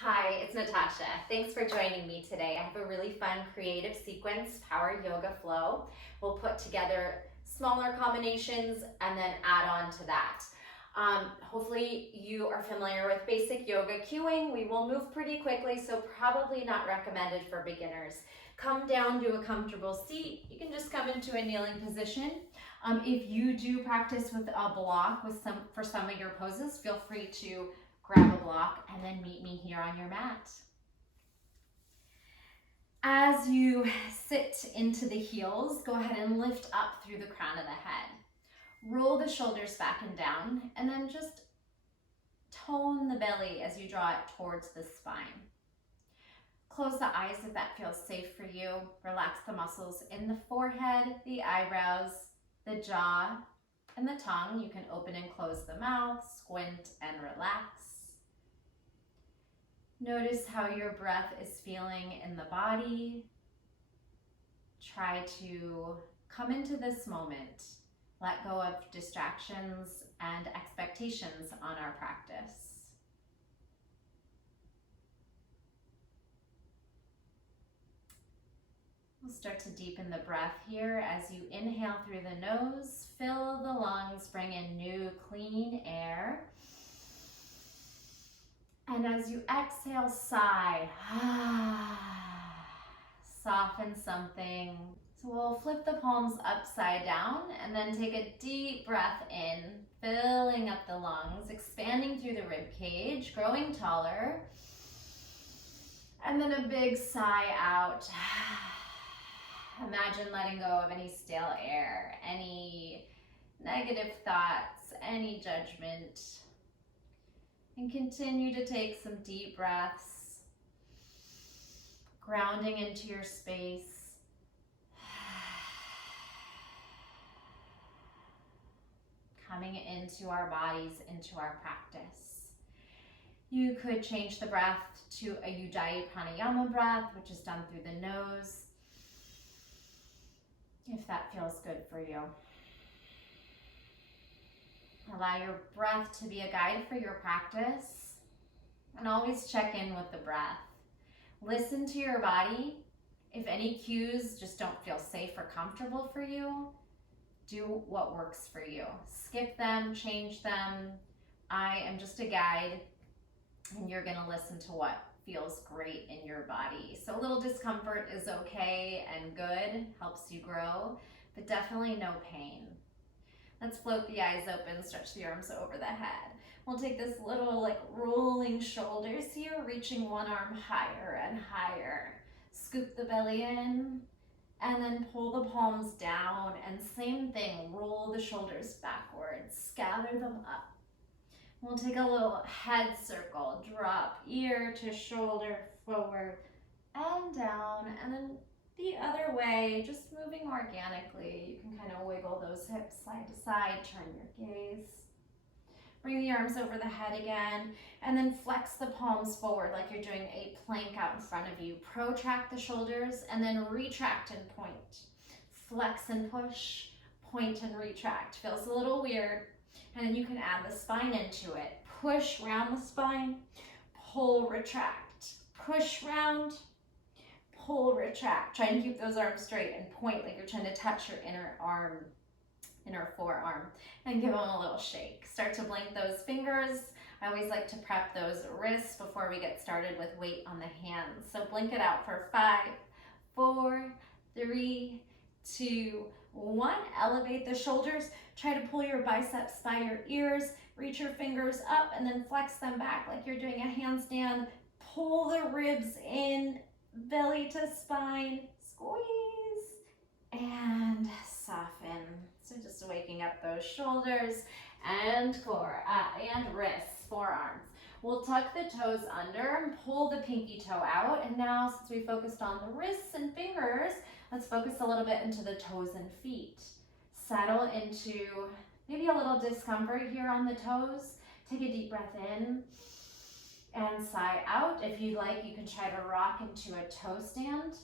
Hi, it's Natasha. Thanks for joining me today. I have a really fun creative sequence, power yoga flow. We'll put together smaller combinations and then add on to that. Hopefully you are familiar with basic yoga cueing. We will move pretty quickly, so probably not recommended for beginners. Come down to a comfortable seat. You can just come into a kneeling position. If you do practice with a block for some of your poses, feel free to grab a block and then meet me here on your mat. As you sit into the heels, go ahead and lift up through the crown of the head. Roll the shoulders back and down, and then just tone the belly as you draw it towards the spine. Close the eyes if that feels safe for you. Relax the muscles in the forehead, the eyebrows, the jaw, and the tongue. You can open and close the mouth, squint and relax. Notice how your breath is feeling in the body. Try to come into this moment. Let go of distractions and expectations on our practice. We'll start to deepen the breath here as you inhale through the nose, fill the lungs, bring in new clean air. And as you exhale, sigh. Soften something. So we'll flip the palms upside down and then take a deep breath in, filling up the lungs, expanding through the rib cage, growing taller. And then a big sigh out. Imagine letting go of any stale air, any negative thoughts, any judgment. And continue to take some deep breaths, grounding into your space. Coming into our bodies, into our practice. You could change the breath to a Ujjayi Pranayama breath, which is done through the nose, if that feels good for you. Allow your breath to be a guide for your practice, and always check in with the breath. Listen to your body. If any cues just don't feel safe or comfortable for you, do what works for you. Skip them, change them. I am just a guide, and you're gonna listen to what feels great in your body. So a little discomfort is okay and good, helps you grow, but definitely no pain. Let's float the eyes open, stretch the arms over the head. We'll take this little rolling shoulders here, reaching one arm higher and higher. Scoop the belly in, and then pull the palms down, and same thing, roll the shoulders backwards, gather them up. We'll take a little head circle, drop ear to shoulder, forward and down, and then the other way, just moving organically. You can kind of wiggle those hips side to side, turn your gaze. Bring the arms over the head again, and then flex the palms forward like you're doing a plank out in front of you. Protract the shoulders, and then retract and point. Flex and push, point and retract. Feels a little weird. And then you can add the spine into it. Push round the spine, pull, retract. Push round, pull, retract. Try and keep those arms straight and point like you're trying to touch your inner arm, inner forearm, and give them a little shake. Start to blink those fingers. I always like to prep those wrists before we get started with weight on the hands. So blink it out for 5, 4, 3, 2, 1. Elevate the shoulders. Try to pull your biceps by your ears. Reach your fingers up and then flex them back like you're doing a handstand. Pull the ribs in, belly to spine. Squeeze and soften. So just waking up those shoulders and core and wrists, forearms. We'll tuck the toes under and pull the pinky toe out. And now, since we focused on the wrists and fingers, let's focus a little bit into the toes and feet. Settle into maybe a little discomfort here on the toes. Take a deep breath in and sigh out. If you'd like, you can try to rock into a toe stand.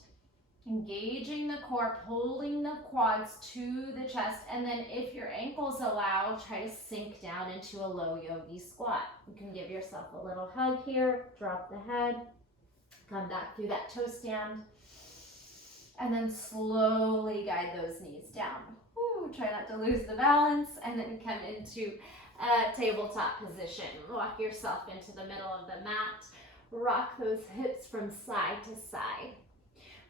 Engaging the core, pulling the quads to the chest, and then if your ankles allow, try to sink down into a low yogi squat. You can give yourself a little hug here. Drop the head. Come back through that toe stand. And then slowly guide those knees down. Ooh, try not to lose the balance. And then come into a tabletop position. Walk yourself into the middle of the mat. Rock those hips from side to side.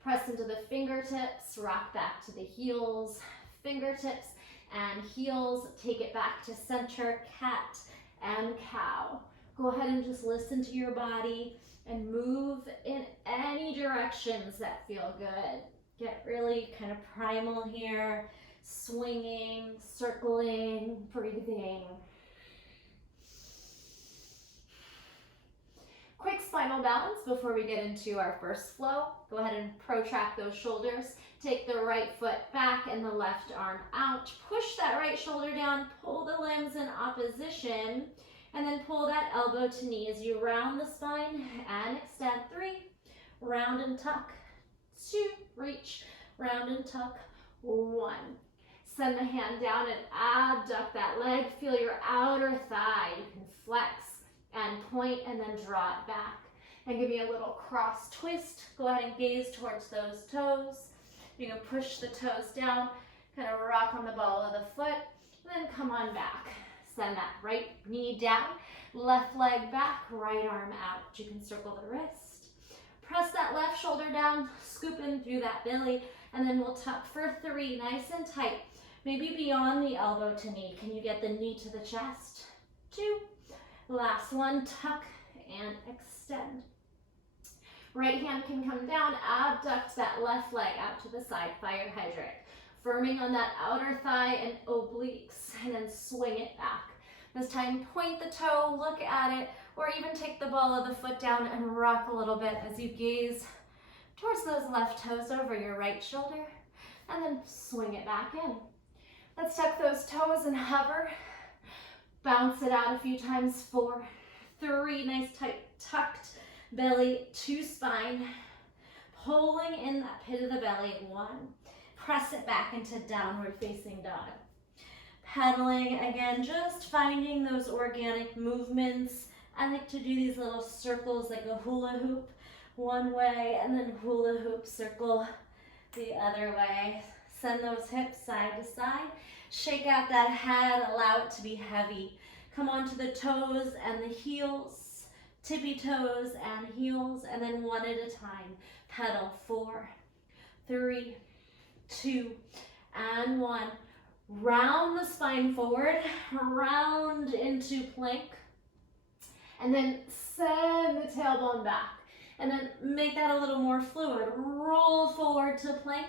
Press into the fingertips. Rock back to the heels. Fingertips and heels. Take it back to center. Cat and cow. Go ahead and just listen to your body and move in any directions that feel good. Get really kind of primal here, swinging, circling, breathing. Quick spinal balance before we get into our first flow. Go ahead and protract those shoulders. Take the right foot back and the left arm out. Push that right shoulder down, pull the limbs in opposition, and then pull that elbow to knee as you round the spine and extend. 3, round and tuck. 2, reach, round and tuck. 1. Send the hand down and abduct that leg. Feel your outer thigh. You can flex and point and then draw it back. And give me a little cross twist. Go ahead and gaze towards those toes. You can push the toes down, kind of rock on the ball of the foot, and then come on back. Send that right knee down, left leg back, right arm out. You can circle the wrist. Press that left shoulder down, scoop in through that belly, and then we'll tuck for 3, nice and tight. Maybe beyond the elbow to knee. Can you get the knee to the chest? 2. Last one, tuck and extend. Right hand can come down, abduct that left leg out to the side, fire hydrant. Firming on that outer thigh and obliques, and then swing it back. This time, point the toe, look at it, or even take the ball of the foot down and rock a little bit as you gaze towards those left toes over your right shoulder, and then swing it back in. Let's tuck those toes and hover. Bounce it out a few times. 4, 3, nice tight tucked belly to spine. Pulling in that pit of the belly. 1. Press it back into downward facing dog. Pedaling again, just finding those organic movements. I like to do these little circles like a hula hoop one way and then hula hoop circle the other way. Send those hips side to side. Shake out that head, allow it to be heavy. Come onto the toes and the heels, tippy toes and heels, and then one at a time. Pedal. 4, 3, 2, and 1. Round the spine forward, round into plank, and then send the tailbone back. And then make that a little more fluid. Roll forward to plank,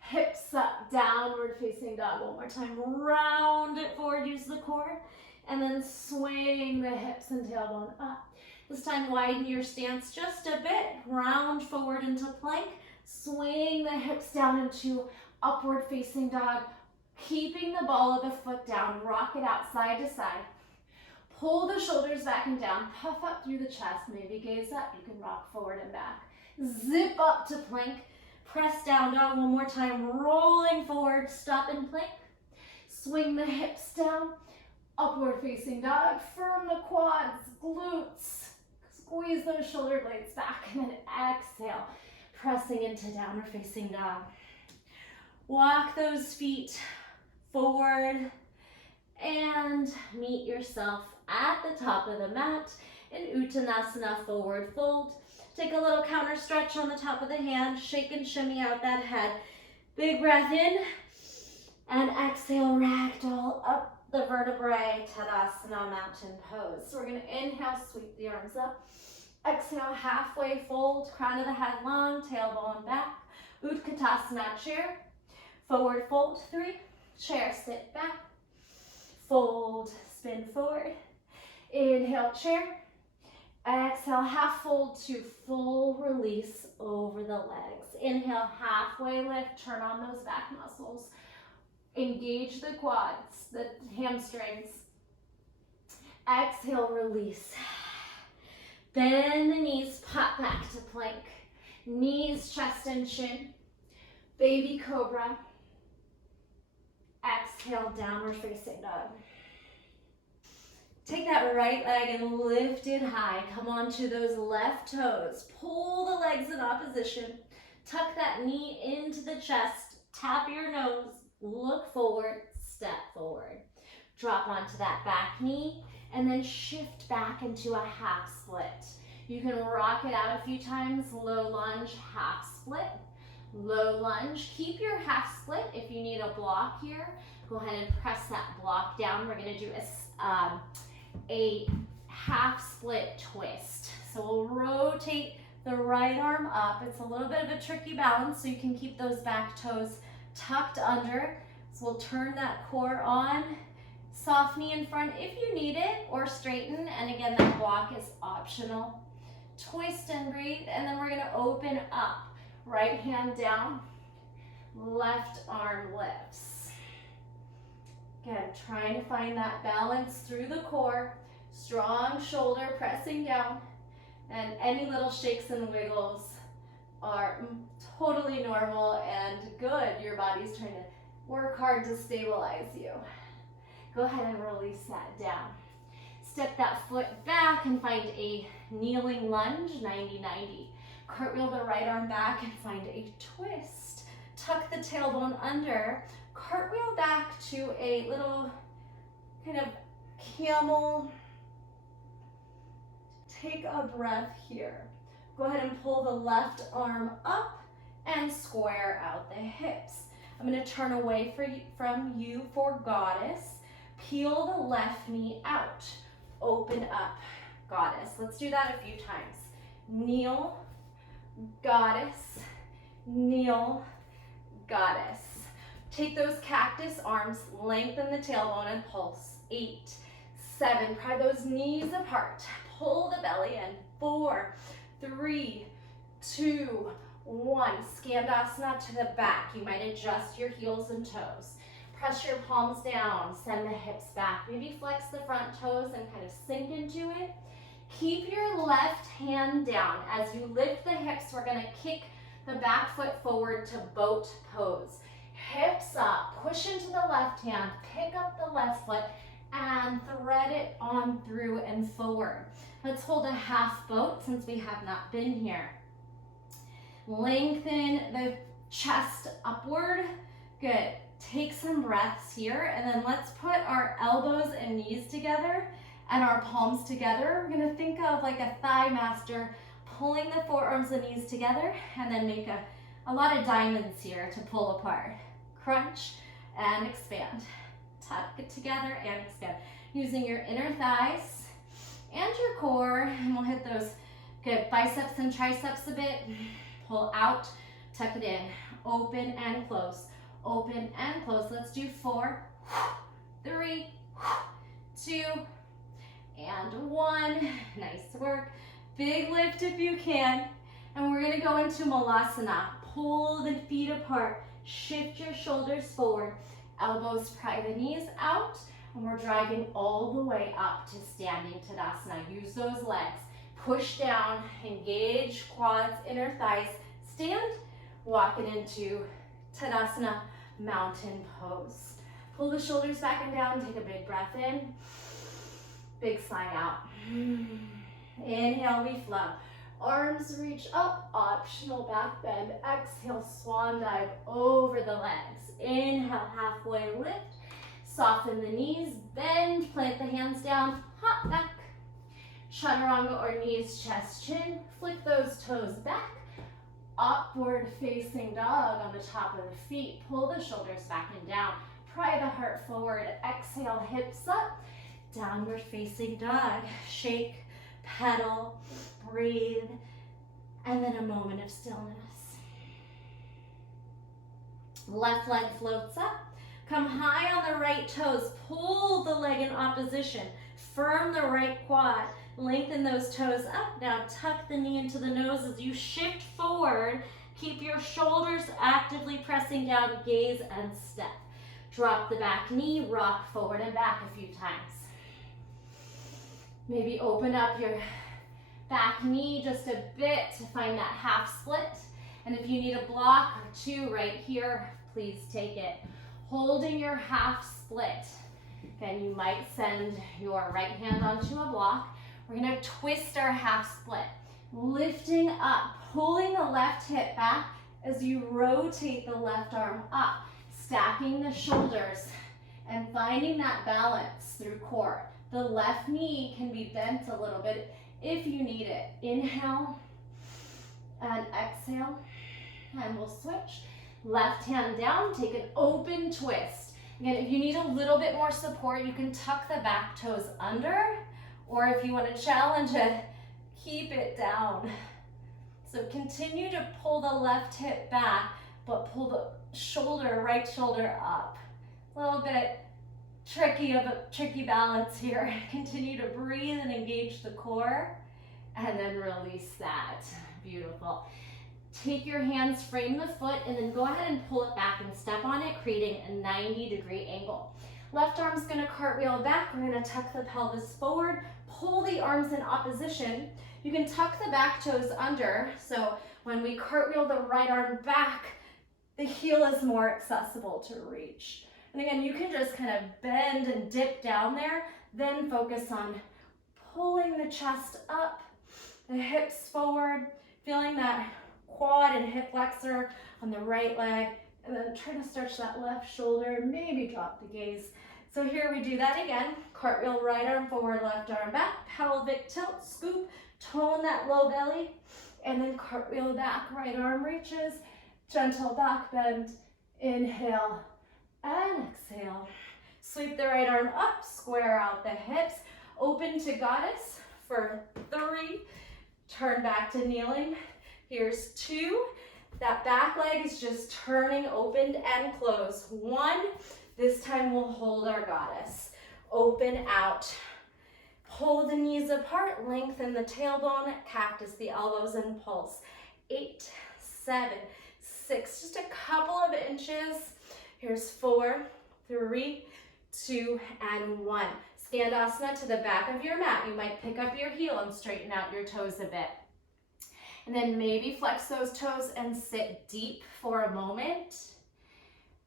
hips up, downward facing dog. One more time, round it forward, use the core, and then swing the hips and tailbone up. This time, widen your stance just a bit, round forward into plank, swing the hips down into upward facing dog, keeping the ball of the foot down, rock it out side to side. Pull the shoulders back and down, puff up through the chest, maybe gaze up, you can rock forward and back. Zip up to plank, press down dog one more time, rolling forward, stop in plank. Swing the hips down, upward facing dog, firm the quads, glutes, squeeze those shoulder blades back, and then exhale, pressing into downward facing dog. Walk those feet forward and meet yourself at the top of the mat in Uttanasana, forward fold. Take a little counter stretch on the top of the hand, shake and shimmy out that head. Big breath in, and exhale, ragdoll up the vertebrae, Tadasana, mountain pose. So we're gonna inhale, sweep the arms up. Exhale, halfway fold, crown of the head long, tailbone back. Utkatasana, chair. Forward fold, 3, chair, sit back. Fold, spin forward. Inhale, chair. Exhale, half fold to full release over the legs. Inhale, halfway lift, turn on those back muscles. Engage the quads, the hamstrings. Exhale, release. Bend the knees, pop back to plank. Knees, chest, and chin. Baby cobra. Exhale, downward facing dog. Take that right leg and lift it high. Come onto those left toes. Pull the legs in opposition. Tuck that knee into the chest. Tap your nose. Look forward. Step forward. Drop onto that back knee and then shift back into a half split. You can rock it out a few times. Low lunge, half split. Low lunge. Keep your half split. If you need a block here, go ahead and press that block down. We're going to do a half split twist. So we'll rotate the right arm up. It's a little bit of a tricky balance, so you can keep those back toes tucked under. So we'll turn that core on. Soft knee in front if you need it, or straighten. And again, that block is optional. Twist and breathe, and then we're going to open up. Right hand down, left arm lifts. Again, trying to find that balance through the core. Strong shoulder pressing down, and any little shakes and wiggles are totally normal and good. Your body's trying to work hard to stabilize you. Go ahead and release that down. Step that foot back and find a kneeling lunge, 90-90. Cartwheel the right arm back and find a twist. Tuck the tailbone under. Cartwheel back to a little kind of camel. Take a breath here. Go ahead and pull the left arm up and square out the hips. I'm going to turn away from you for goddess. Peel the left knee out. Open up, goddess. Let's do that a few times. Kneel, goddess, kneel, goddess. Take those cactus arms, lengthen the tailbone and pulse. 8, 7, pry those knees apart. Pull the belly in. 4, 3, 2, 1. Skandasana to the back. You might adjust your heels and toes. Press your palms down, send the hips back. Maybe flex the front toes and kind of sink into it. Keep your left hand down. As you lift the hips, we're going to kick the back foot forward to boat pose. Hips up, push into the left hand, pick up the left foot, and thread it on through and forward. Let's hold a half boat since we have not been here. Lengthen the chest upward. Good. Take some breaths here, and then let's put our elbows and knees together and our palms together. We're gonna think of like a thigh master, pulling the forearms and knees together, and then make a lot of diamonds here to pull apart. Crunch and expand. Tuck it together and expand. Using your inner thighs and your core, and we'll hit those good biceps and triceps a bit. Pull out, tuck it in, open and close. Open and close. Let's do 4, 3, 2, and 1. Nice work. Big lift if you can. And we're going to go into Malasana. Pull the feet apart. Shift your shoulders forward. Elbows pry the knees out. And we're driving all the way up to standing Tadasana. Use those legs. Push down. Engage quads, inner thighs. Stand. Walking into Tadasana, mountain pose. Pull the shoulders back and down. Take a big breath in. Big sigh out. Inhale, we flow. Arms reach up, optional back bend. Exhale, swan dive over the legs. Inhale, halfway lift. Soften the knees, bend, plant the hands down, hop back. Chaturanga or knees, chest, chin. Flick those toes back. Upward facing dog on the top of the feet. Pull the shoulders back and down. Pry the heart forward. Exhale, hips up. Downward facing dog. Shake, pedal, breathe, and then a moment of stillness. Left leg floats up. Come high on the right toes. Pull the leg in opposition. Firm the right quad. Lengthen those toes up. Now tuck the knee into the nose as you shift forward. Keep your shoulders actively pressing down. Gaze and step. Drop the back knee. Rock forward and back a few times. Maybe open up your back knee just a bit to find that half split. And if you need a block or two right here, please take it. Holding your half split. Again, you might send your right hand onto a block. We're gonna twist our half split. Lifting up, pulling the left hip back as you rotate the left arm up, stacking the shoulders and finding that balance through core. The left knee can be bent a little bit if you need it. Inhale and exhale, and we'll switch. Left hand down, take an open twist. Again, if you need a little bit more support, you can tuck the back toes under, or if you want to challenge it, keep it down. So continue to pull the left hip back, but pull the shoulder, right shoulder up. A little bit tricky balance here. Continue to breathe and engage the core, and then release that. Beautiful. Take your hands, frame the foot, and then go ahead and pull it back and step on it, creating a 90-degree angle. Left arm's gonna cartwheel back. We're gonna tuck the pelvis forward, pull the arms in opposition. You can tuck the back toes under, so when we cartwheel the right arm back, the heel is more accessible to reach. And again, you can just kind of bend and dip down there, then focus on pulling the chest up, the hips forward, feeling that quad and hip flexor on the right leg, and then try to stretch that left shoulder, maybe drop the gaze. So here we do that again. Cartwheel, right arm forward, left arm back, pelvic tilt, scoop, tone that low belly, and then cartwheel back, right arm reaches, gentle back bend, inhale and exhale. Sweep the right arm up, square out the hips, open to goddess for 3, turn back to kneeling. Here's 2. That back leg is just turning, opened and closed. 1, this time we'll hold our goddess. Open out. Pull the knees apart, lengthen the tailbone, cactus the elbows and pulse. 8, 7, 6, just a couple of inches. Here's 4, 3, 2, and 1. Skandasana to the back of your mat. You might pick up your heel and straighten out your toes a bit. And then maybe flex those toes and sit deep for a moment.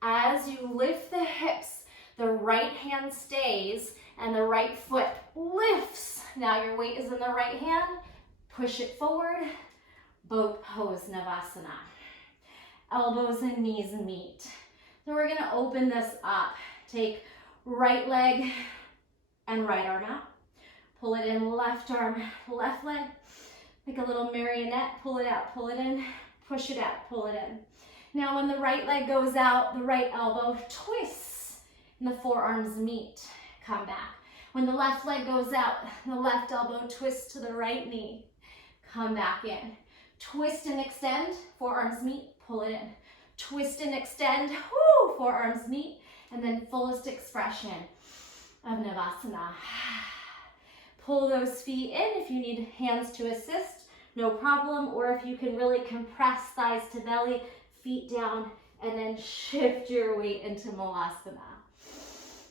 As you lift the hips, the right hand stays and the right foot lifts. Now your weight is in the right hand. Push it forward. Boat pose, Navasana. Elbows and knees meet. So we're gonna open this up. Take right leg and right arm out. Pull it in, left arm, left leg. Like a little marionette, pull it out, pull it in, push it out, pull it in. Now when the right leg goes out, the right elbow twists and the forearms meet, come back. When the left leg goes out, the left elbow twists to the right knee, come back in. Twist and extend, forearms meet, pull it in. Twist and extend, whoo, forearms meet, and then fullest expression of Navasana. Pull those feet in. If you need hands to assist, no problem. Or if you can really compress thighs to belly, feet down, and then shift your weight into Malasana.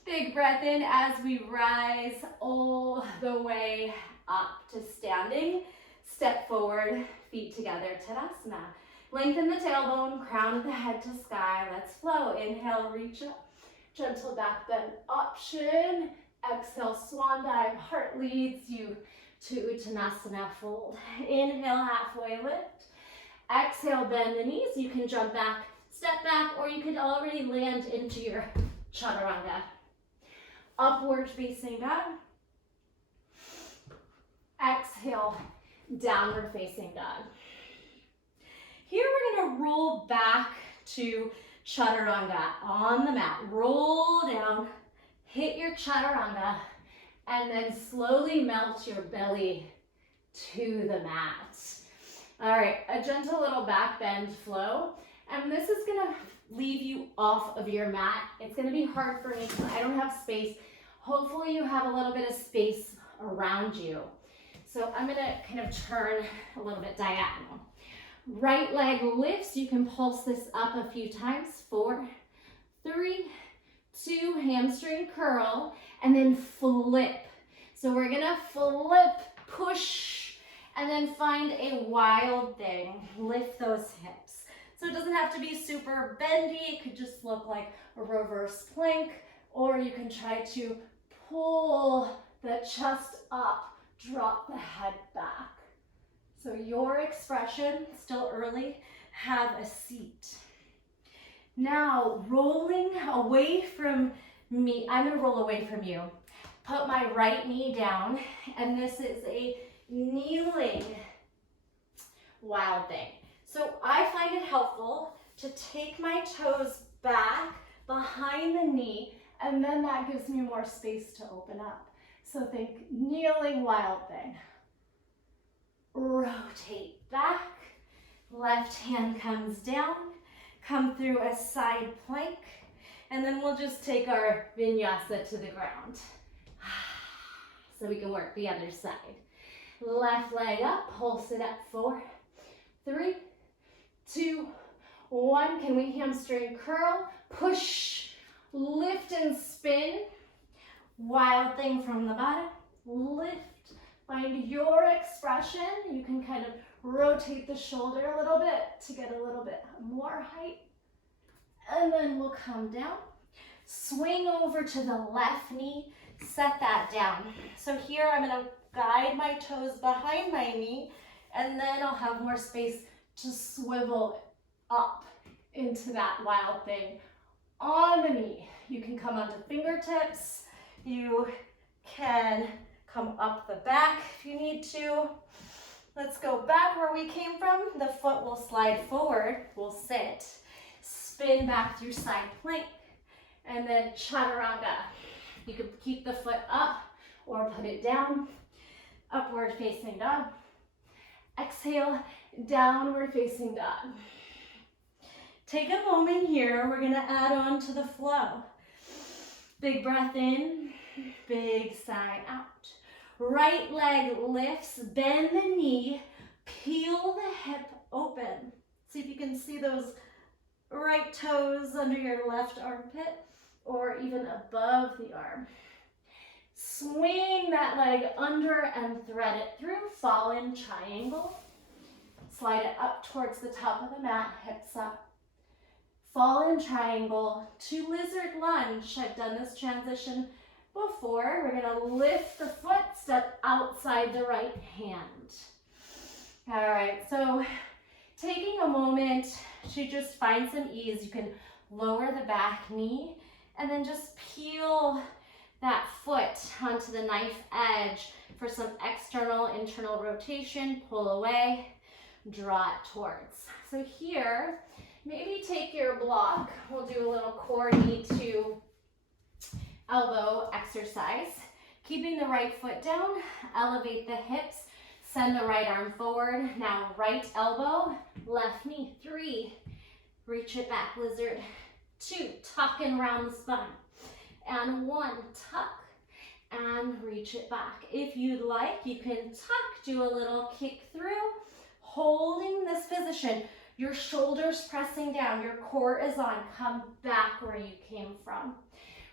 Big breath in as we rise all the way up to standing. Step forward, feet together, Tadasana. Lengthen the tailbone, crown of the head to sky. Let's flow. Inhale, reach up. Gentle back bend option. Exhale, swan dive. Heart leads you to Uttanasana fold. Inhale, halfway lift. Exhale, bend the knees. You can jump back, step back, or you could already land into your chaturanga. Upward facing dog. Exhale, downward facing dog. Here we're gonna roll back to chaturanga on the mat. Roll down, hit your chaturanga, and then slowly melt your belly to the mat. All right, a gentle little back bend flow. And this is gonna leave you off of your mat. It's gonna be hard for me because I don't have space. Hopefully you have a little bit of space around you. So I'm gonna kind of turn a little bit diagonal. Right leg lifts. You can pulse this up a few times. 4, 3, 2, hamstring curl, and then flip. So we're gonna flip, push, and then find a wild thing. Lift those hips. So it doesn't have to be super bendy. It could just look like a reverse plank or you can try to pull the chest up, drop the head back. So your expression, still early, have a seat. Now, rolling away from me, I'm gonna roll away from you. Put my right knee down, and this is a kneeling wild thing. So I find it helpful to take my toes back behind the knee, and then that gives me more space to open up. So think kneeling wild thing. Rotate back, left hand comes down, come through a side plank, and then we'll just take our vinyasa to the ground. So we can work the other side. Left leg up, pulse it up, 4, 3, 2, 1. Can we hamstring curl? Push, lift and spin. Wild thing from the bottom. Lift, find your expression. You can kind of rotate the shoulder a little bit to get a little bit more height. And then we'll come down. Swing over to the left knee, set that down. So here I'm gonna guide my toes behind my knee, and then I'll have more space to swivel up into that wild thing on the knee. You can come onto fingertips. You can come up the back if you need to. Let's go back where we came from. The foot will slide forward. We'll sit. Spin back through side plank. And then chaturanga. You can keep the foot up or put it down. Upward facing dog. Exhale, downward facing dog. Take a moment here. We're gonna add on to the flow. Big breath in, big sigh out. Right leg lifts, bend the knee, peel the hip open. See if you can see those right toes under your left armpit or even above the arm. Swing that leg under and thread it through, fallen triangle. Slide it up towards the top of the mat, hips up. Fallen triangle to lizard lunge. I've done this transition before. We're gonna lift the foot, step outside the right hand. All right, so taking a moment to just find some ease. You can lower the back knee and then just peel that foot onto the knife edge for some external, internal rotation. Pull away, draw it towards. So here, maybe take your block. We'll do a little core knee to elbow exercise. Keeping the right foot down, elevate the hips, send the right arm forward. Now right elbow, left knee, 3, reach it back, lizard, 2, tuck and round the spine, and 1, tuck and reach it back. If you'd like, you can tuck, do a little kick through, holding this position. Your shoulders pressing down, your core is on, come back where you came from.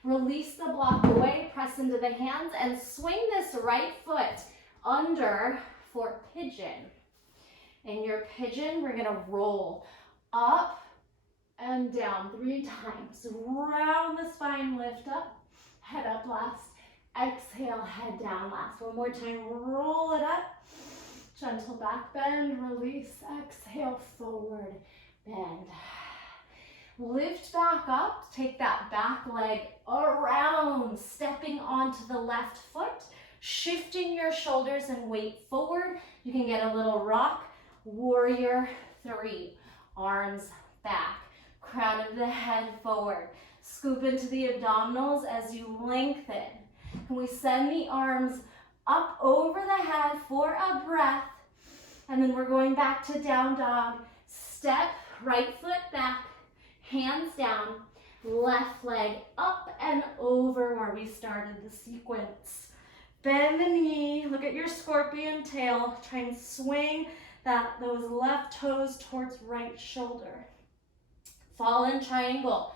Release the block away, press into the hands, and swing this right foot under for pigeon. In your pigeon, we're gonna roll up and down 3 times. Round the spine, lift up, head up last. Exhale, head down last. One more time, roll it up. Gentle back bend, release, exhale, forward, bend. Lift back up, take that back leg around, stepping onto the left foot, shifting your shoulders and weight forward. You can get a little rock, warrior 3, arms back, crown of the head forward. Scoop into the abdominals as you lengthen. Can we send the arms up over the head for a breath, and then we're going back to down dog. Step, right foot back, hands down, left leg up and over where we started the sequence. Bend the knee, look at your scorpion tail, try and swing those left toes towards right shoulder. Fallen triangle.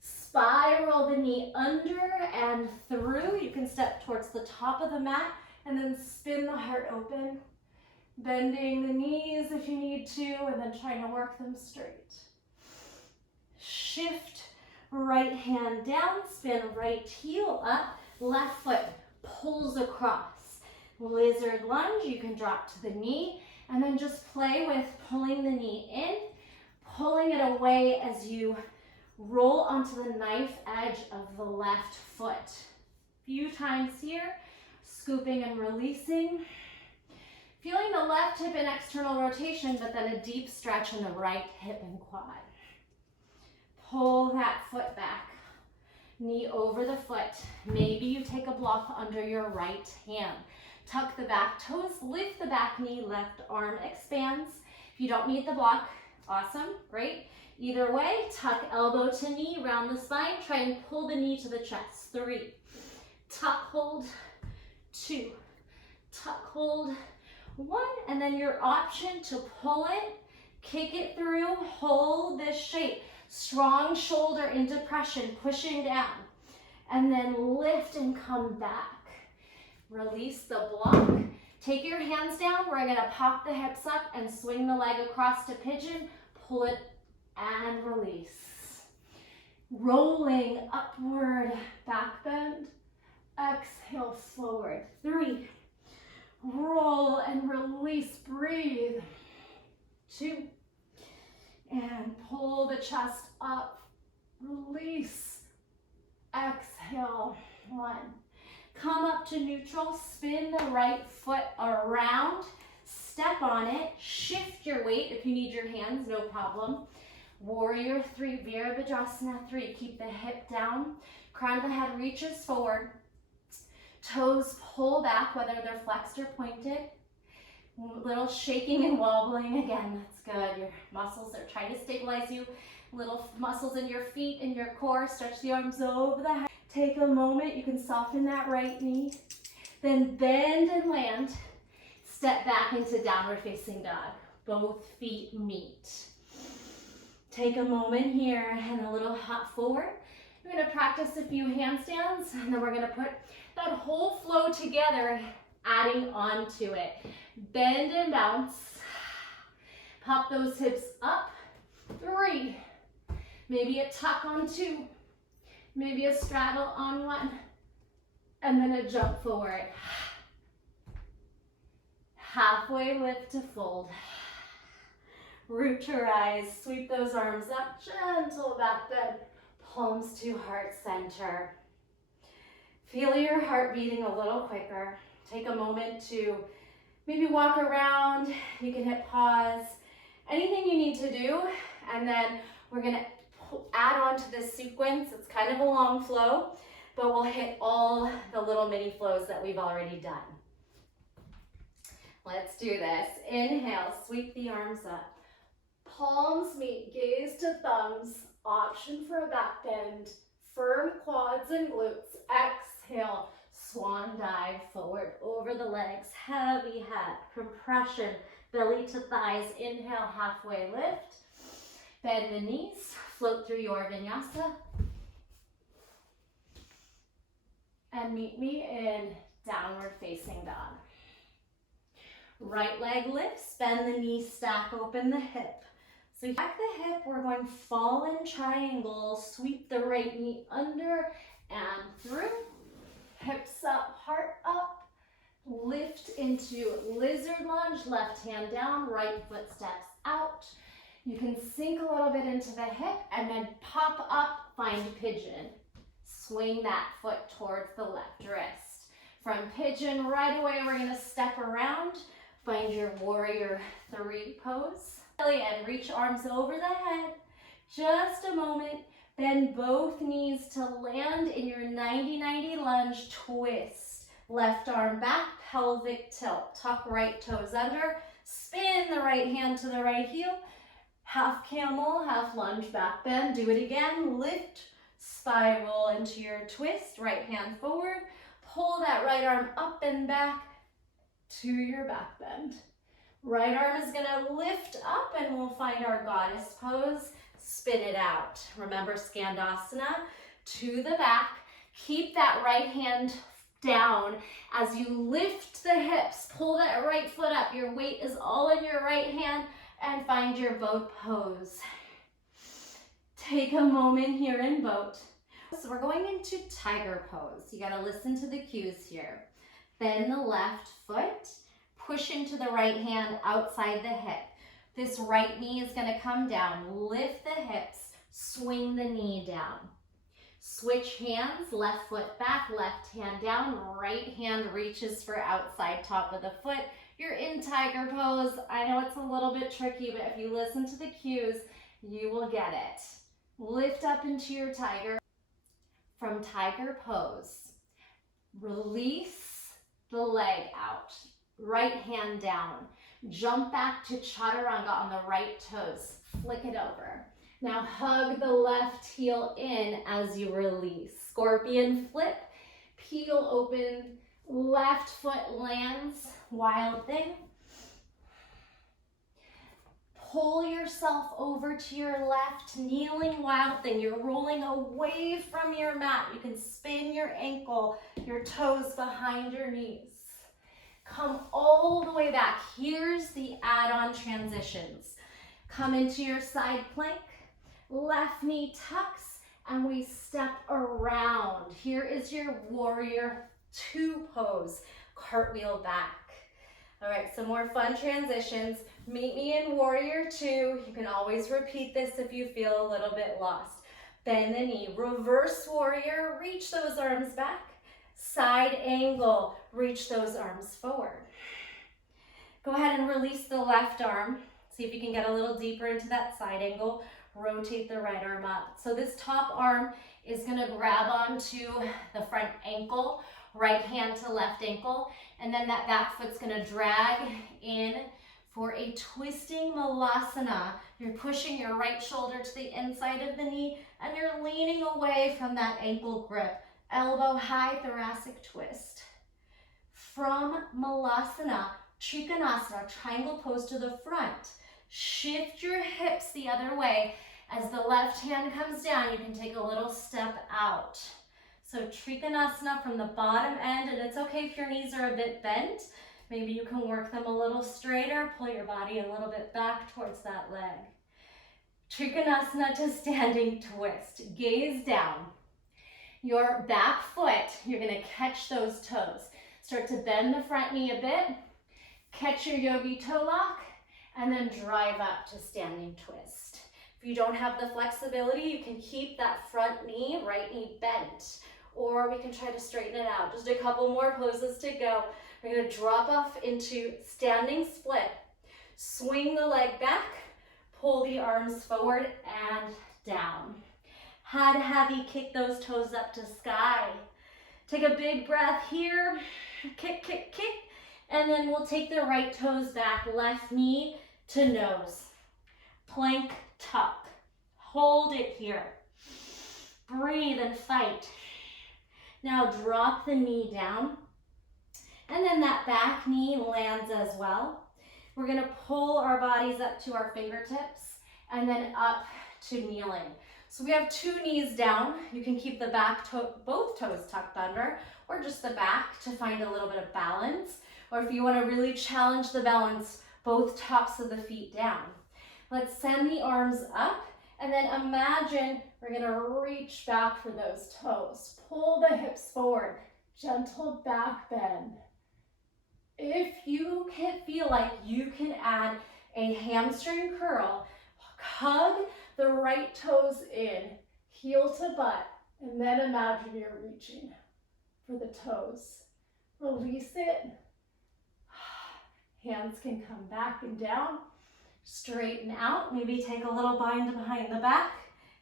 Spiral the knee under and through. You can step towards the top of the mat and then spin the heart open. Bending the knees if you need to, and then trying to work them straight. Shift Right hand down, spin right heel up, left foot pulls across. Lizard lunge, you can drop to the knee, and then just play with pulling the knee in, pulling it away as you roll onto the knife edge of the left foot. Few times here, scooping and releasing. Feeling the left hip in external rotation, but then a deep stretch in the right hip and quad. Pull that foot back, knee over the foot. Maybe you take a block under your right hand. Tuck the back toes, lift the back knee, left arm expands. If you don't need the block, awesome, great. Either way, tuck elbow to knee, round the spine, try and pull the knee to the chest. 3, tuck, hold, 2, tuck, hold, 1, and then your option to pull it, kick it through, hold this shape. Strong shoulder into depression, pushing down, and then lift and come back. Release the block. Take your hands down. We're gonna pop the hips up and swing the leg across to pigeon. Pull it and release. Rolling upward, back bend. Exhale forward. 3. Roll and release, breathe. 2. And pull the chest up, release, exhale, 1. Come up to neutral, spin the right foot around, step on it, shift your weight. If you need your hands, no problem. Warrior 3, Virabhadrasana 3, keep the hip down, crown of the head reaches forward, toes pull back, whether they're flexed or pointed. Little shaking and wobbling again, that's good. Your muscles are trying to stabilize you. Little muscles in your feet, in your core, stretch the arms over the head. Take a moment, you can soften that right knee. Then bend and land. Step back into downward facing dog. Both feet meet. Take a moment here and a little hop forward. We're gonna practice a few handstands and then we're gonna put that whole flow together, adding on to it. Bend and bounce. Pop those hips up. 3. Maybe a tuck on 2. Maybe a straddle on 1. And then a jump forward. Halfway lift to fold. Root to rise. Sweep those arms up. Gentle back bend. Palms to heart center. Feel your heart beating a little quicker. Take a moment to maybe walk around, you can hit pause, anything you need to do, and then we're gonna add on to this sequence. It's kind of a long flow, but we'll hit all the little mini flows that we've already done. Let's do this. Inhale, sweep the arms up. Palms meet, gaze to thumbs, option for a back bend, firm quads and glutes. Exhale. Swan dive forward over the legs, heavy head, compression, belly to thighs. Inhale, halfway lift. Bend the knees, float through your vinyasa. And meet me in downward facing dog. Right leg lifts, bend the knee, stack open the hip. So back the hip, we're going fallen triangle, sweep the right knee under and through. Hips up, heart up, lift into lizard lunge, left hand down, right foot steps out. You can sink a little bit into the hip and then pop up, find pigeon. Swing that foot towards the left wrist. From pigeon, right away we're gonna step around, find your warrior 3 pose. And reach arms over the head. Just a moment. Bend both knees to land in your 90-90 lunge twist. Left arm back, pelvic tilt. Tuck right toes under. Spin the right hand to the right heel. Half camel, half lunge, back bend. Do it again. Lift, spiral into your twist. Right hand forward. Pull that right arm up and back to your back bend. Right arm is gonna lift up and we'll find our goddess pose. Spin it out. Remember Skandasana to the back. Keep that right hand down as you lift the hips. Pull that right foot up. Your weight is all in your right hand and find your boat pose. Take a moment here in boat. So we're going into tiger pose. You gotta listen to the cues here. Bend the left foot, push into the right hand outside the hip. This right knee is gonna come down. Lift the hips, swing the knee down. Switch hands, left foot back, left hand down, right hand reaches for outside top of the foot. You're in tiger pose. I know it's a little bit tricky, but if you listen to the cues, you will get it. Lift up into your tiger. From tiger pose, release the leg out, right hand down. Jump back to chaturanga on the right toes. Flick it over. Now hug the left heel in as you release. Scorpion flip, peel open, left foot lands, wild thing. Pull yourself over to your left, kneeling wild thing. You're rolling away from your mat. You can spin your ankle, your toes behind your knees. Come all the way back. Here's the add-on transitions. Come into your side plank, left knee tucks, and we step around. Here is your warrior two pose, cartwheel back. All right, some more fun transitions. Meet me in warrior two. You can always repeat this if you feel a little bit lost. Bend the knee, reverse warrior, reach those arms back. Side angle, reach those arms forward. Go ahead and release the left arm. See if you can get a little deeper into that side angle. Rotate the right arm up. So this top arm is gonna grab onto the front ankle, right hand to left ankle, and then that back foot's gonna drag in for a twisting malasana. You're pushing your right shoulder to the inside of the knee and you're leaning away from that ankle grip. Elbow high, thoracic twist. From malasana, trikonasana, triangle pose to the front. Shift your hips the other way. As the left hand comes down, you can take a little step out. So trikonasana from the bottom end, and it's okay if your knees are a bit bent. Maybe you can work them a little straighter, pull your body a little bit back towards that leg. Trikonasana to standing twist. Gaze down. Your back foot, you're gonna catch those toes. Start to bend the front knee a bit. Catch your yogi toe lock, and then drive up to standing twist. If you don't have the flexibility, you can keep that front knee, right knee bent, or we can try to straighten it out. Just a couple more poses to go. We're gonna drop off into standing split. Swing the leg back, pull the arms forward and down. Head heavy, kick those toes up to sky. Take a big breath here, kick, kick, kick, and then we'll take the right toes back, left knee to nose. Plank tuck, hold it here. Breathe and fight. Now drop the knee down. And then that back knee lands as well. We're gonna pull our bodies up to our fingertips and then up to kneeling. So we have two knees down. You can keep the back toe, both toes tucked under, or just the back to find a little bit of balance. Or if you wanna really challenge the balance, both tops of the feet down. Let's send the arms up and then imagine we're gonna reach back for those toes. Pull the hips forward, gentle back bend. If you can feel like you can add a hamstring curl, hug the right toes in, heel to butt, and then imagine you're reaching for the toes. Release it. Hands can come back and down. Straighten out. Maybe take a little bind behind the back.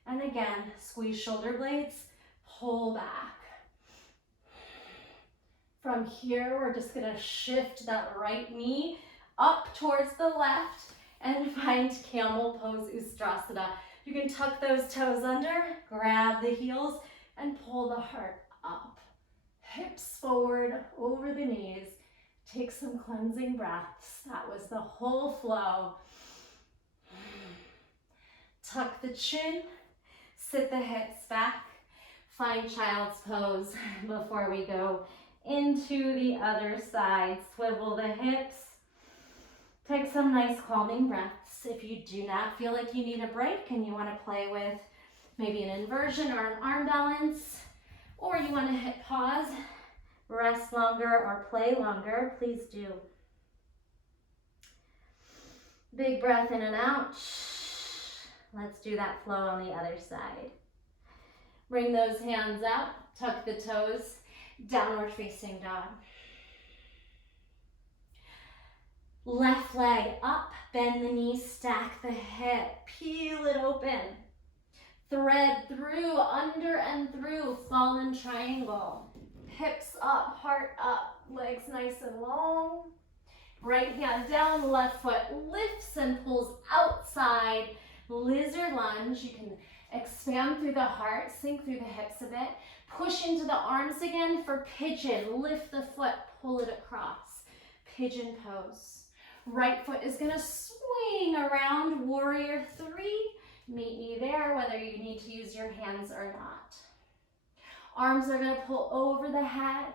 And again, squeeze shoulder blades, pull back. From here, we're just gonna shift that right knee up towards the left and find camel pose, Ustrasana. You can tuck those toes under, grab the heels, and pull the heart up. Hips forward, over the knees. Take some cleansing breaths. That was the whole flow. Tuck the chin, sit the hips back, find child's pose before we go into the other side. Swivel the hips. Take some nice calming breaths. If you do not feel like you need a break and you want to play with maybe an inversion or an arm balance, or you want to hit pause, rest longer, or play longer, please do. Big breath in and out. Let's do that flow on the other side. Bring those hands out, tuck the toes, downward facing dog. Left leg up, bend the knee, stack the hip, peel it open. Thread through, under and through, fallen triangle. Hips up, heart up, legs nice and long. Right hand down, left foot lifts and pulls outside. Lizard lunge. You can expand through the heart, sink through the hips a bit. Push into the arms again for pigeon. Lift the foot, pull it across. Pigeon pose. Right foot is gonna swing around, warrior three. Meet me there, whether you need to use your hands or not. Arms are gonna pull over the head.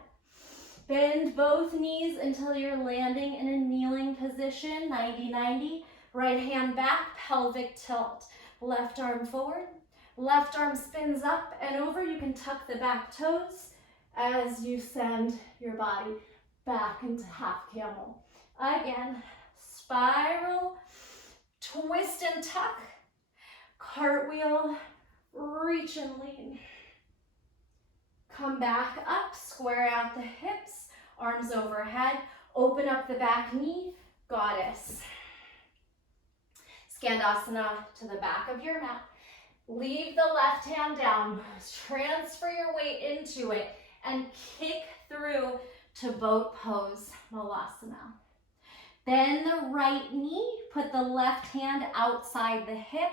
Bend both knees until you're landing in a kneeling position, 90-90. Right hand back, pelvic tilt. Left arm forward. Left arm spins up and over. You can tuck the back toes as you send your body back into half camel. Again, spiral, twist and tuck. Cartwheel, reach and lean. Come back up, square out the hips, arms overhead, open up the back knee, goddess. Skandasana to the back of your mat. Leave the left hand down, transfer your weight into it, and kick through to boat pose, Malasana. Bend the right knee, put the left hand outside the hip,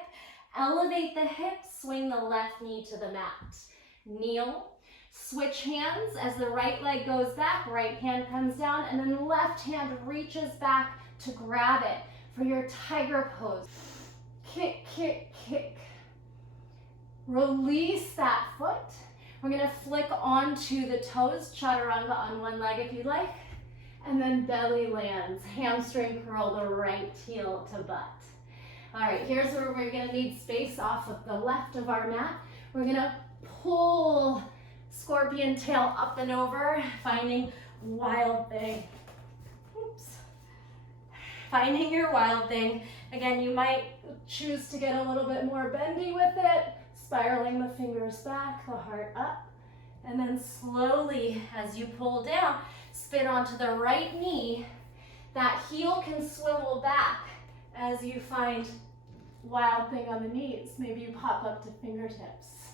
elevate the hips, swing the left knee to the mat. Kneel, switch hands as the right leg goes back, right hand comes down, and then left hand reaches back to grab it for your tiger pose. Kick, kick, kick. Release that foot. We're gonna flick onto the toes, chaturanga on one leg if you like, and then belly lands, hamstring curl the right heel to butt. All right, here's where we're gonna need space off of the left of our mat. We're gonna pull scorpion tail up and over, finding wild thing. Oops. Finding your wild thing. Again, you might choose to get a little bit more bendy with it, spiraling the fingers back, the heart up, and then slowly, as you pull down, spin onto the right knee. That heel can swivel back as you find wild thing on the knees. Maybe you pop up to fingertips.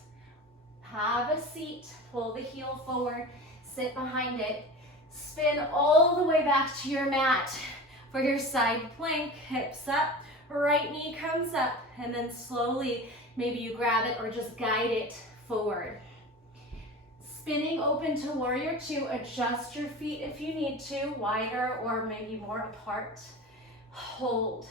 Have a seat, pull the heel forward, sit behind it, spin all the way back to your mat for your side plank, hips up, right knee comes up, and then slowly, maybe you grab it or just guide it forward. Spinning open to warrior two, adjust your feet if you need to, wider or maybe more apart. Hold.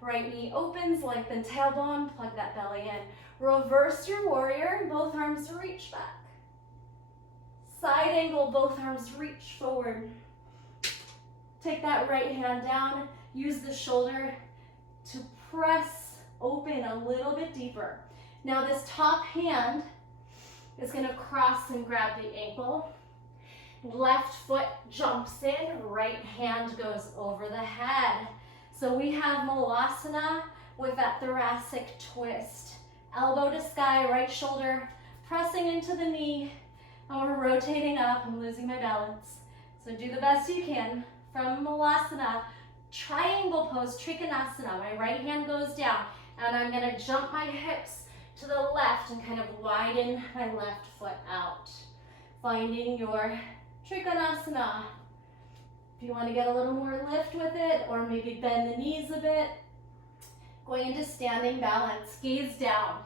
Right knee opens, lengthen tailbone, plug that belly in. Reverse your warrior, both arms reach back. Side angle, both arms reach forward. Take that right hand down, use the shoulder to press open a little bit deeper. Now this top hand is gonna cross and grab the ankle. Left foot jumps in, right hand goes over the head. So we have Malasana with that thoracic twist. Elbow to sky, right shoulder pressing into the knee, and we're rotating up. I'm losing my balance. So do the best you can. From Malasana, triangle pose, Trikonasana. My right hand goes down, and I'm gonna jump my hips to the left and kind of widen my left foot out. Finding your Trikonasana. If you want to get a little more lift with it, or maybe bend the knees a bit. Going into standing balance, gaze down.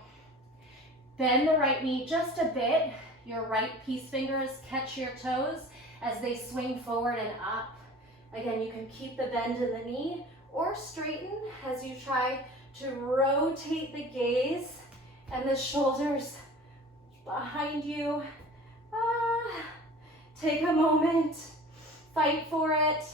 Bend the right knee just a bit. Your right peace fingers catch your toes as they swing forward and up. Again, you can keep the bend in the knee or straighten as you try to rotate the gaze and the shoulders behind you. Take a moment, fight for it.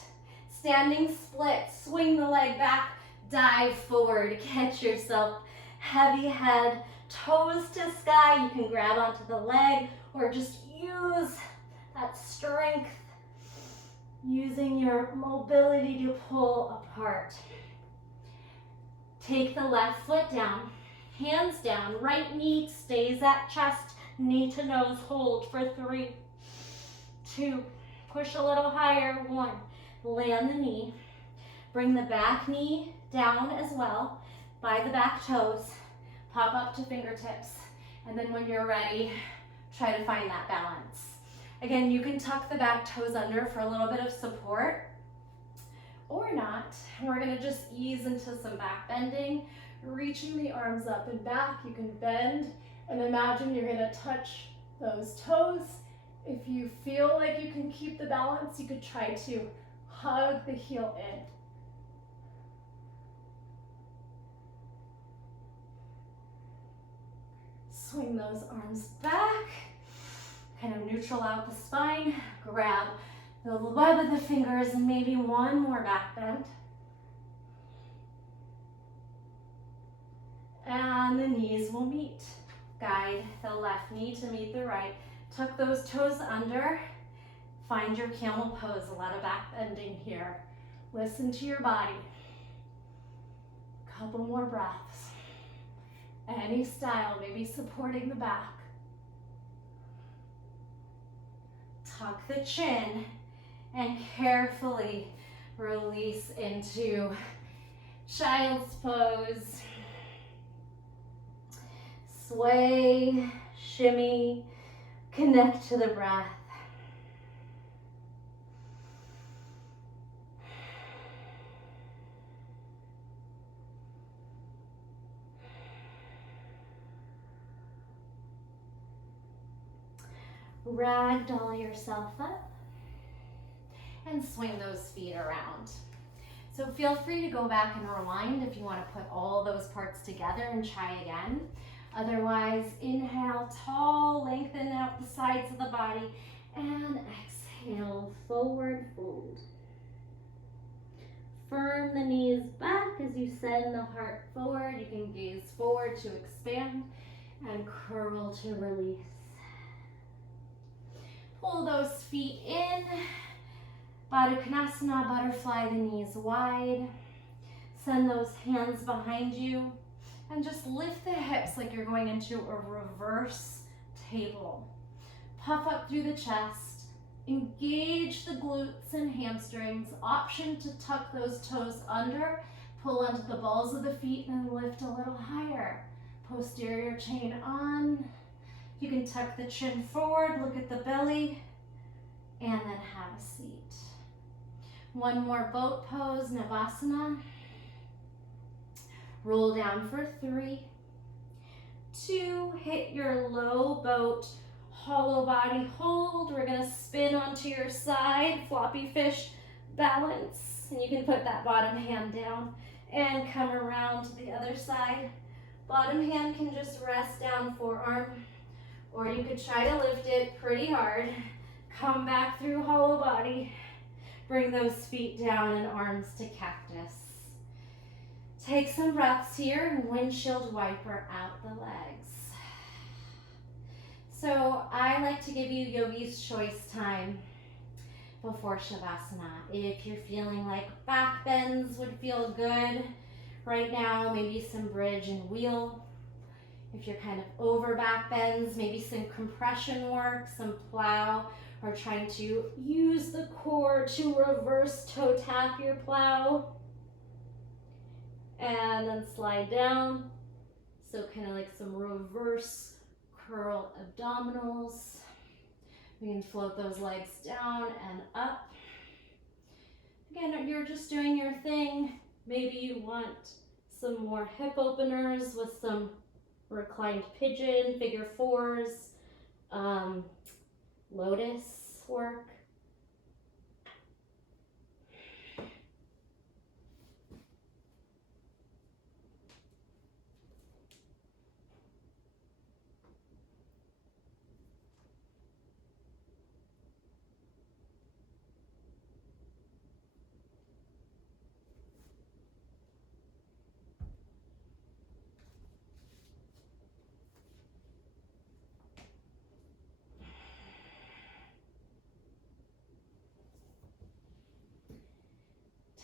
Standing split, swing the leg back, dive forward, catch yourself. Heavy head, toes to sky. You can grab onto the leg or just use that strength, using your mobility to pull apart. Take the left foot down, hands down, right knee stays at chest, knee to nose, hold for 3, 2, push a little higher, 1, land the knee, bring the back knee down as well, by the back toes, pop up to fingertips, and then when you're ready, try to find that balance. Again, you can tuck the back toes under for a little bit of support, or not. We're gonna just ease into some back bending, reaching the arms up and back. You can bend and imagine you're gonna touch those toes. If you feel like you can keep the balance, you could try to hug the heel in. Swing those arms back, kind of neutral out the spine, grab the web of the fingers and maybe one more back bend. And the knees will meet. Guide the left knee to meet the right. Tuck those toes under. Find your camel pose. A lot of back bending here. Listen to your body. Couple more breaths. Any style, maybe supporting the back. Tuck the chin and carefully release into child's pose. Sway, shimmy, connect to the breath. Ragdoll yourself up and swing those feet around. So feel free to go back and rewind if you want to put all those parts together and try again. Otherwise, inhale, tall, lengthen out the sides of the body, and exhale, forward fold. Firm the knees back as you send the heart forward. You can gaze forward to expand and curl to release. Pull those feet in. Baddha Konasana, butterfly the knees wide. Send those hands behind you. And just lift the hips like you're going into a reverse table. Puff up through the chest. Engage the glutes and hamstrings. Option to tuck those toes under. Pull onto the balls of the feet and lift a little higher. Posterior chain on. You can tuck the chin forward, look at the belly, and then have a seat. One more boat pose, Navasana. Roll down for 3, 2, hit your low boat, hollow body hold. We're gonna spin onto your side, floppy fish balance. And you can put that bottom hand down and come around to the other side. Bottom hand can just rest down, forearm, or you could try to lift it pretty hard. Come back through hollow body. Bring those feet down and arms to cactus. Take some breaths here and windshield wiper out the legs. So I like to give you Yogi's choice time before Shavasana. If you're feeling like back bends would feel good right now, maybe some bridge and wheel. If you're kind of over back bends, maybe some compression work, some plow, or trying to use the core to reverse toe tap your plow. And then slide down. So kind of like some reverse curl abdominals. We can float those legs down and up. Again, you're just doing your thing. Maybe you want some more hip openers with some reclined pigeon, figure fours, lotus work.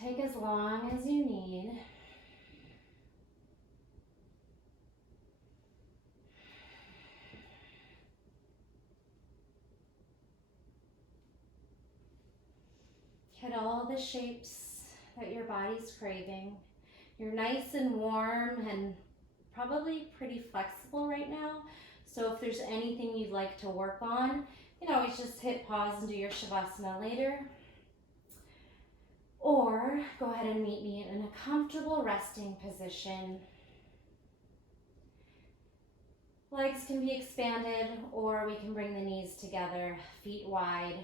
Take as long as you need. Get all the shapes that your body's craving. You're nice and warm and probably pretty flexible right now. So if there's anything you'd like to work on, you can always just hit pause and do your Shavasana later. Or go ahead and meet me in a comfortable resting position. Legs can be expanded, or we can bring the knees together, feet wide,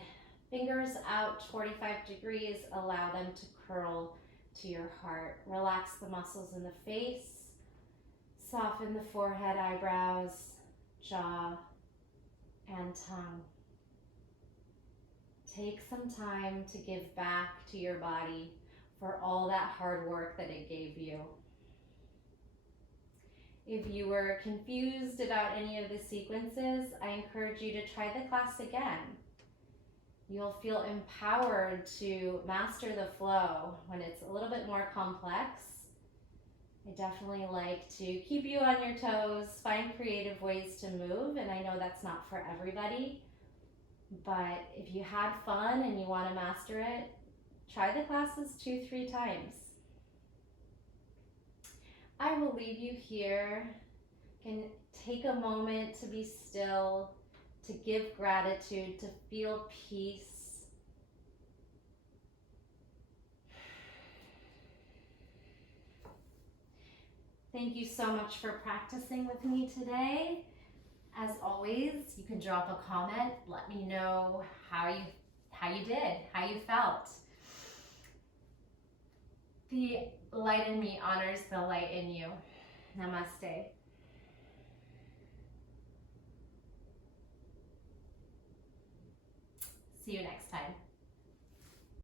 fingers out 45 degrees, allow them to curl to your heart. Relax the muscles in the face, soften the forehead, eyebrows, jaw, and tongue. Take some time to give back to your body for all that hard work that it gave you. If you were confused about any of the sequences, I encourage you to try the class again. You'll feel empowered to master the flow when it's a little bit more complex. I definitely like to keep you on your toes, find creative ways to move, and I know that's not for everybody. But if you had fun and you want to master it, try the classes 2-3 times. I will leave you here. You can take a moment to be still, to give gratitude, to feel peace. Thank you so much for practicing with me today. As always, you can drop a comment. Let me know how you did, how you felt. The light in me honors the light in you. Namaste. See you next time.